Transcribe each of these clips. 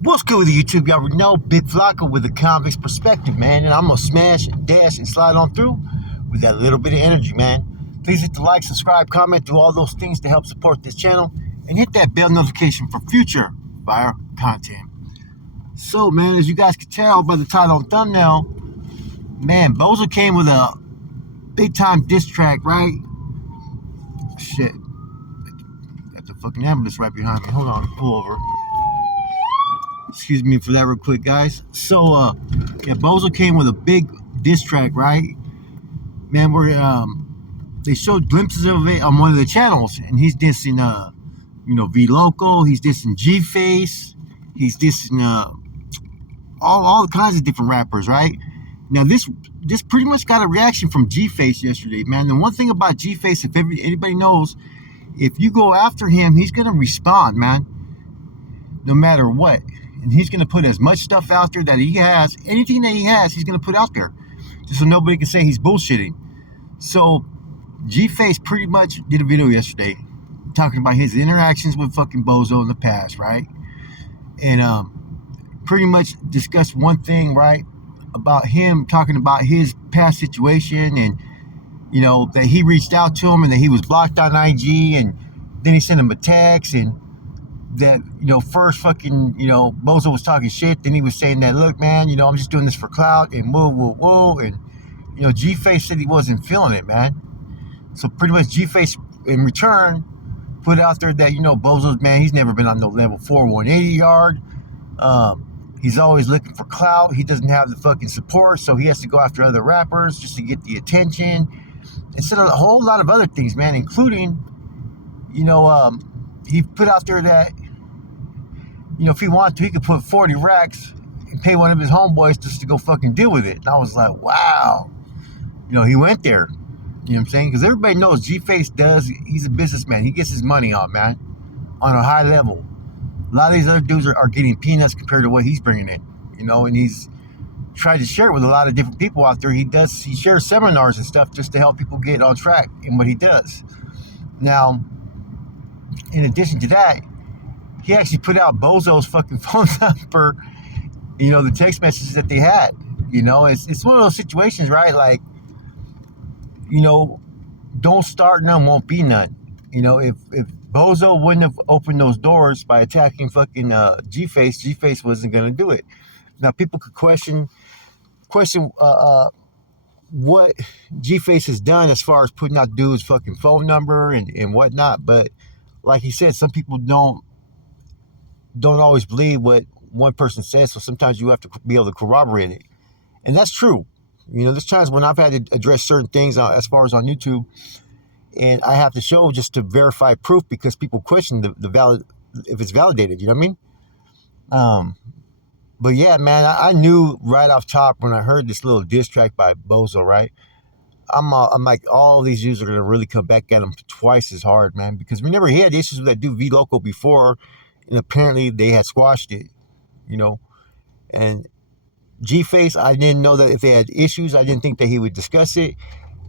What's good with the YouTube? Y'all already know Big Flocka with a convict's perspective, man. And I'm gonna smash, dash, and slide on through with that little bit of energy, man. Please hit the like, subscribe, comment, do all those things to help support this channel, and hit that bell notification for future fire content. So, man, as you guys can tell by the title and thumbnail, man, Bozo came with a big time diss track, right? Shit. Got the fucking ambulance right behind me. Hold on, pull over. Excuse me for that real quick, guys. So, yeah, Bozo came with a big diss track, right? Man, where they showed glimpses of it on one of the channels, and he's dissing, V Loco, he's dissing Gface, he's dissing all kinds of different rappers, right? Now, this pretty much got a reaction from Gface yesterday, man. The one thing about Gface, if anybody knows, if you go after him, he's gonna respond, man, no matter what. And he's going to put as much stuff out there that he has. Anything that he has, he's going to put out there. Just so nobody can say he's bullshitting. So, Gface pretty much did a video yesterday talking about his interactions with fucking Bozo in the past, right? And pretty much discussed one thing, right? About him talking about his past situation and, that he reached out to him and that he was blocked on IG and then he sent him a text and that, first fucking, Bozo was talking shit. Then he was saying that, look, man, I'm just doing this for clout and whoa. And, Gface said he wasn't feeling it, man. So pretty much Gface in return put out there that, Bozo's, man, he's never been on no level 4 180 yard. He's always looking for clout. He doesn't have the fucking support. So he has to go after other rappers just to get the attention. Instead of a whole lot of other things, man, including, he put out there that, if he wanted to, he could put 40 racks and pay one of his homeboys just to go fucking deal with it. And I was like, wow. He went there. You know what I'm saying? Because everybody knows Gface he's a businessman. He gets his money on, man, on a high level. A lot of these other dudes are getting peanuts compared to what he's bringing in, and he's tried to share it with a lot of different people out there. He shares seminars and stuff just to help people get on track in what he does. Now, in addition to that, he actually put out Bozo's fucking phone number, the text messages that they had. It's one of those situations, right? Like, don't start none, won't be none. If Bozo wouldn't have opened those doors by attacking fucking Gface wasn't gonna do it. Now, people could question what Gface has done as far as putting out dude's fucking phone number and whatnot, but like he said, some people don't always believe what one person says, so sometimes you have to be able to corroborate it. And that's true. There's times when I've had to address certain things as far as on YouTube, and I have to show just to verify proof because people question if it's validated, you know what I mean? But yeah, man, I knew right off top when I heard this little diss track by Bozo, right? I'm like, all these dudes are going to really come back at him twice as hard, man, because remember, he had issues with that dude V Loco before, and apparently they had squashed it, and Gface, I didn't know that if they had issues, I didn't think that he would discuss it,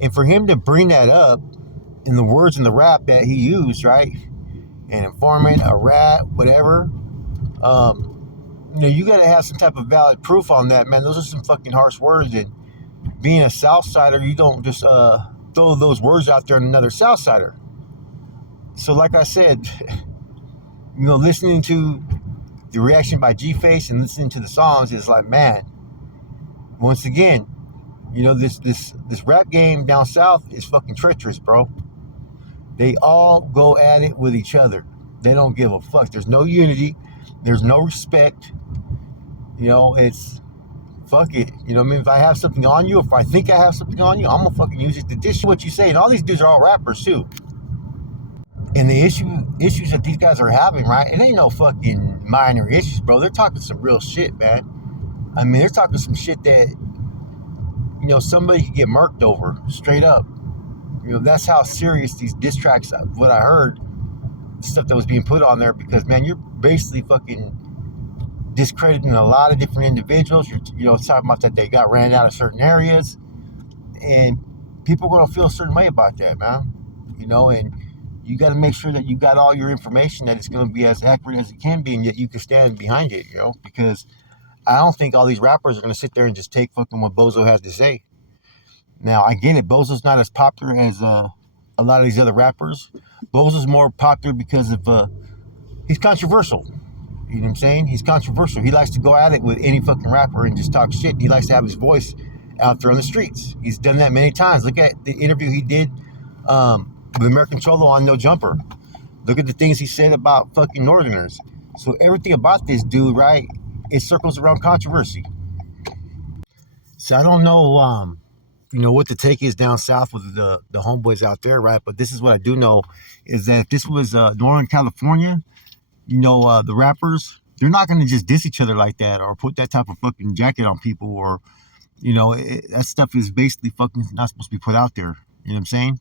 and for him to bring that up in the words in the rap that he used, right, an informant, a rat, whatever, you got to have some type of valid proof on that, man. Those are some fucking harsh words, and being a Southsider, you don't just throw those words out there in another Southsider. So like I said, listening to the reaction by Gface and listening to the songs is like, man, once again, this rap game down south is fucking treacherous, bro. They all go at it with each other. They don't give a fuck. There's no unity. There's no respect. It's fuck it. If I have something on you, if I think I have something on you, I'm gonna fucking use it to dish what you say. And all these dudes are all rappers too. And the issues that these guys are having, right? It ain't no fucking minor issues, bro. They're talking some real shit, man. I mean, they're talking some shit that, somebody could get murked over, straight up. That's how serious these diss tracks, what I heard, stuff that was being put on there, because, man, you're basically fucking discrediting a lot of different individuals. You're talking about that they got ran out of certain areas, and people are going to feel a certain way about that, man. And you got to make sure that you got all your information, that it's going to be as accurate as it can be, and yet you can stand behind it, because I don't think all these rappers are going to sit there and just take fucking what Bozo has to say. Now, I get it. Bozo's not as popular as a lot of these other rappers. Bozo's more popular because of he's controversial. You know what I'm saying? He's controversial. He likes to go at it with any fucking rapper and just talk shit. He likes to have his voice out there on the streets. He's done that many times. Look at the interview he did with American Cholo on No Jumper. Look at the things he said about fucking Northerners. So everything about this dude, right, it circles around controversy. So I don't know, what the take is down south with the homeboys out there, right? But this is what I do know is that if this was Northern California, the rappers, they're not going to just diss each other like that or put that type of fucking jacket on people or, that stuff is basically fucking not supposed to be put out there. You know what I'm saying?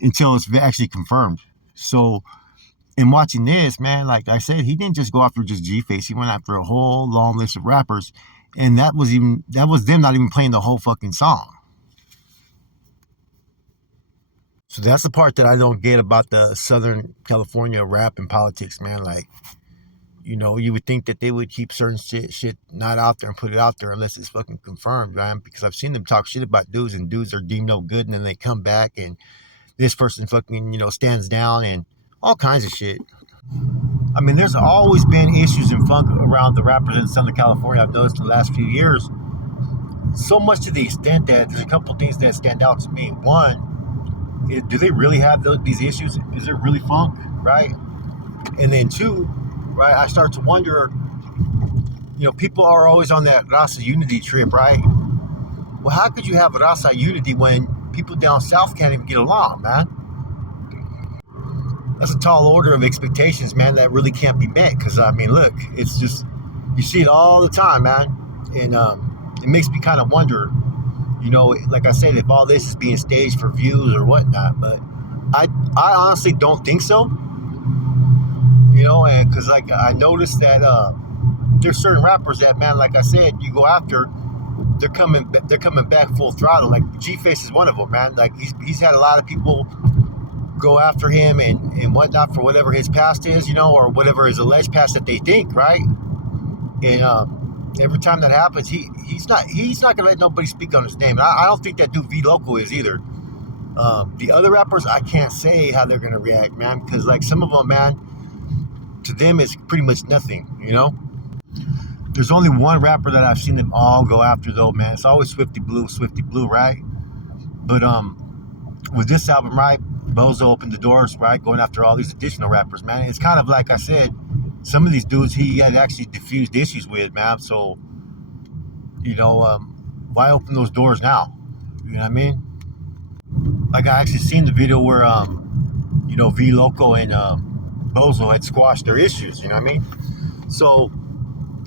Until it's actually confirmed. So in watching this, man, like I said, he didn't just go after just Gface. He went after a whole long list of rappers. And that was them not even playing the whole fucking song. So that's the part that I don't get about the Southern California rap and politics, man. Like, you would think that they would keep certain shit not out there and put it out there unless it's fucking confirmed, man. Because I've seen them talk shit about dudes and dudes are deemed no good and then they come back and this person fucking, stands down and all kinds of shit. I mean, there's always been issues and funk around the rappers in Southern California. I've noticed in the last few years. So much to the extent that there's a couple things that stand out to me. One, do they really have these issues? Is it really funk, right? And then two, right, I start to wonder, people are always on that Raza unity trip, right? Well, how could you have a Raza unity when people down south can't even get along, man? That's a tall order of expectations, man, that really can't be met. Because, I mean, look, it's just, you see it all the time, man. And it makes me kind of wonder, like I said, if all this is being staged for views or whatnot. But I honestly don't think so. And because, like, I noticed that there's certain rappers that, man, like I said, you go after, they're coming back full throttle. Like, Gface is one of them, man. Like, he's had a lot of people go after him and whatnot for whatever his past is, or whatever his alleged past that they think, right? And every time that happens, he's not gonna let nobody speak on his name. And I don't think that dude V Loco is either. The other rappers, I can't say how they're gonna react, man, because like some of them, man, to them it's pretty much nothing, There's only one rapper that I've seen them all go after though, man. It's always Swifty Blue, right? But with this album, right, Bozo opened the doors, right, going after all these additional rappers, man. It's kind of like I said, some of these dudes he had actually diffused issues with, man. So, why open those doors now? You know what I mean? Like I actually seen the video where, V Loco and Bozo had squashed their issues. You know what I mean? So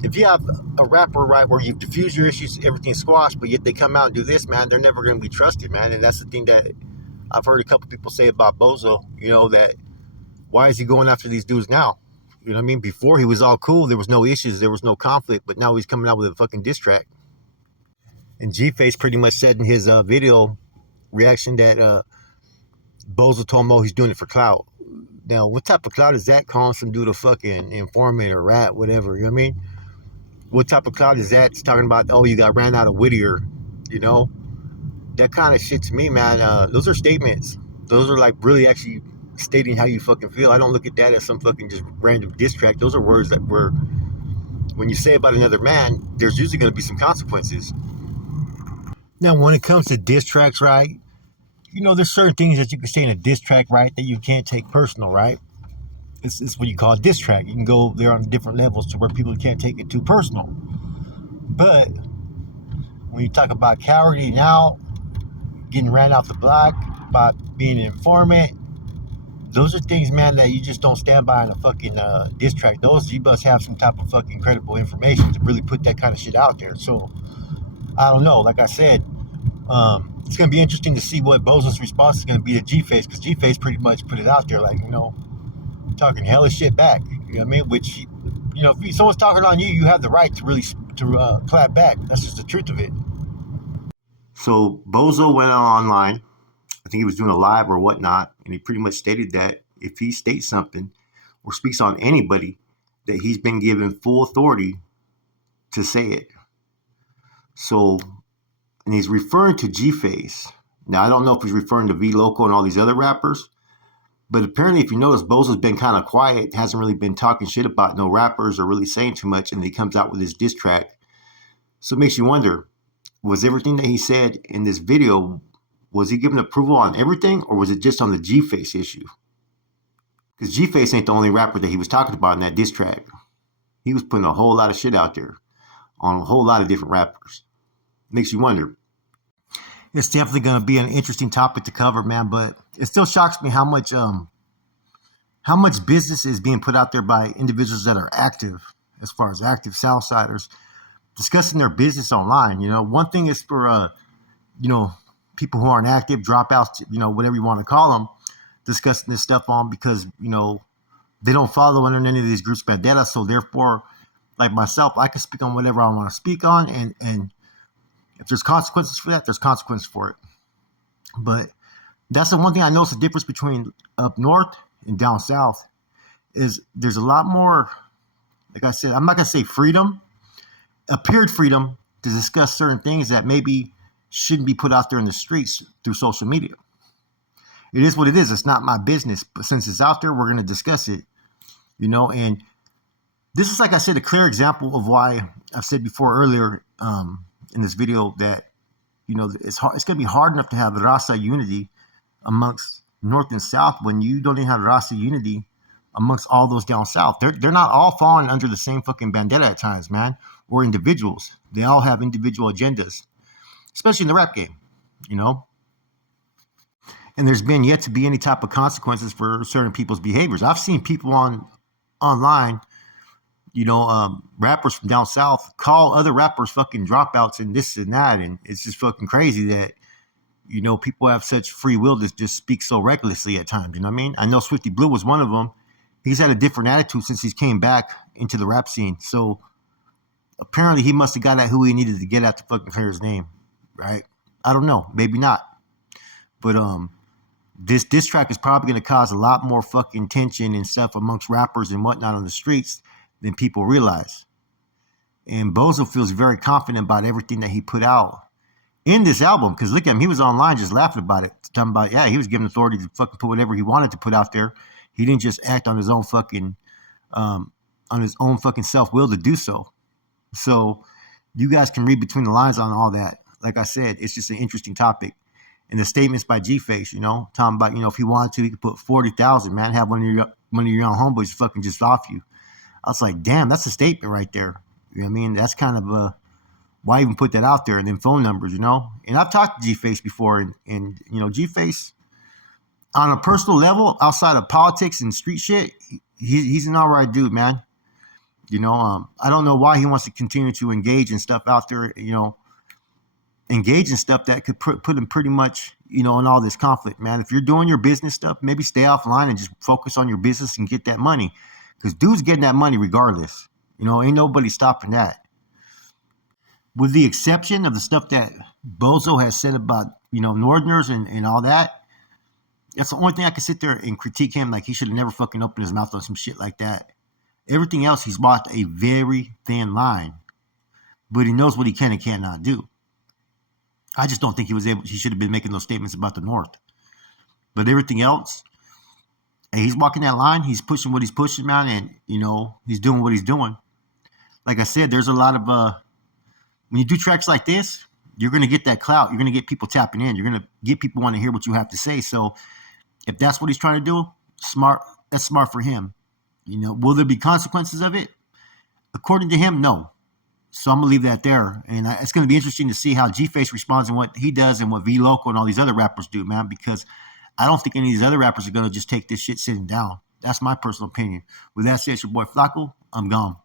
if you have a rapper, right, where you've diffused your issues, everything's squashed, but yet they come out and do this, man, they're never going to be trusted, man. And that's the thing that I've heard a couple people say about Bozo, that why is he going after these dudes now? You know what I mean? Before he was all cool, there was no issues, there was no conflict, but now he's coming out with a fucking diss track. And Gface pretty much said in his video reaction that Bozo told him, he's doing it for clout. Now, what type of clout is that, calling some dude a fucking informant or rat, whatever, you know what I mean? What type of clout is that? It's talking about, you got ran out of Whittier, That kind of shit to me, man, those are statements. Those are like really actually stating how you fucking feel. I don't look at that as some fucking just random diss track. Those are words that were, when you say about another man, there's usually going to be some consequences. Now, when it comes to diss tracks, right, there's certain things that you can say in a diss track, right, that you can't take personal, right? It's what you call a diss track. You can go there on different levels to where people can't take it too personal. But when you talk about cowardly now, getting ran off the block, about being an informant, those are things, man, that you just don't stand by in a fucking diss track. Those, you must have some type of fucking credible information to really put that kind of shit out there. So, I don't know. Like I said, it's going to be interesting to see what Bozo's response is going to be to Gface, because Gface pretty much put it out there like, talking hella shit back. You know what I mean? Which, if someone's talking on you, you have the right to really clap back. That's just the truth of it. So Bozo went online. I think he was doing a live or whatnot, and he pretty much stated that if he states something or speaks on anybody, that he's been given full authority to say it. So, and he's referring to Gface. Now, I don't know if he's referring to V Loco and all these other rappers, but apparently, if you notice, Bozo's been kind of quiet, hasn't really been talking shit about no rappers or really saying too much, and he comes out with his diss track. So it makes you wonder, was everything that he said in this video, was he giving approval on everything, or was it just on the Gface issue? Because Gface ain't the only rapper that he was talking about in that diss track. He was putting a whole lot of shit out there on a whole lot of different rappers. Makes you wonder. It's definitely going to be an interesting topic to cover, man, but it still shocks me how much business is being put out there by individuals that are active, as far as active Southsiders, discussing their business online. You know, one thing is for, people who aren't active, dropouts, whatever you want to call them, discussing this stuff on because, they don't follow under any of these groups' banderas. So therefore, like myself, I can speak on whatever I want to speak on. And if there's consequences for that, there's consequences for it. But that's the one thing I notice the difference between up north and down south is there's a lot more, like I said, I'm not going to say freedom, appeared freedom to discuss certain things that maybe shouldn't be put out there in the streets through social media. It is what it is. It's not my business. But since it's out there, we're going to discuss it, and this is, like I said, a clear example of why I've said before earlier in this video that, it's going to be hard enough to have Raza unity amongst North and South when you don't even have Raza unity amongst all those down South. They're not all falling under the same fucking bandera at times, man, or individuals. They all have individual agendas, especially in the rap game, And there's been yet to be any type of consequences for certain people's behaviors. I've seen people online, rappers from down south call other rappers fucking dropouts and this and that. And it's just fucking crazy that, people have such free will to just speak so recklessly at times. You know what I mean? I know Swifty Blue was one of them. He's had a different attitude since he's came back into the rap scene. So apparently he must have got at who he needed to get at to fucking clear his name, right? I don't know. Maybe not. But this diss track is probably going to cause a lot more fucking tension and stuff amongst rappers and whatnot on the streets than people realize. And Bozo feels very confident about everything that he put out in this album. Because look at him. He was online just laughing about it. Talking about, he was given authority to fucking put whatever he wanted to put out there. He didn't just act on his own fucking self-will to do so. So you guys can read between the lines on all that. Like I said, it's just an interesting topic. And the statements by Gface, talking about, if he wanted to, he could put 40,000, man, have one of your young homeboys fucking just off you. I was like, damn, that's a statement right there. You know what I mean? That's kind of why even put that out there? And then phone numbers, And I've talked to Gface before, and Gface, on a personal level, outside of politics and street shit, he's an all right dude, man. I don't know why he wants to continue to engage in stuff out there, engage in stuff that could put him pretty much, in all this conflict, man. If you're doing your business stuff, maybe stay offline and just focus on your business and get that money. Because dude's getting that money regardless. Ain't nobody stopping that. With the exception of the stuff that Bozo has said about, Northerners and all that. That's the only thing I can sit there and critique him. Like, he should have never fucking opened his mouth on some shit like that. Everything else, he's walked a very thin line. But he knows what he can and cannot do. I just don't think he should have been making those statements about the North. But everything else, he's walking that line. He's pushing what he's pushing, man. And, he's doing what he's doing. Like I said, there's a lot of, when you do tracks like this, you're going to get that clout. You're going to get people tapping in. You're going to get people wanting to hear what you have to say. So if that's what he's trying to do, smart. That's smart for him. Will there be consequences of it? According to him, no. So I'm going to leave that there. And it's going to be interesting to see how Gface responds and what he does and what V Loco and all these other rappers do, man, because I don't think any of these other rappers are going to just take this shit sitting down. That's my personal opinion. With that said, it's your boy Flacco. I'm gone.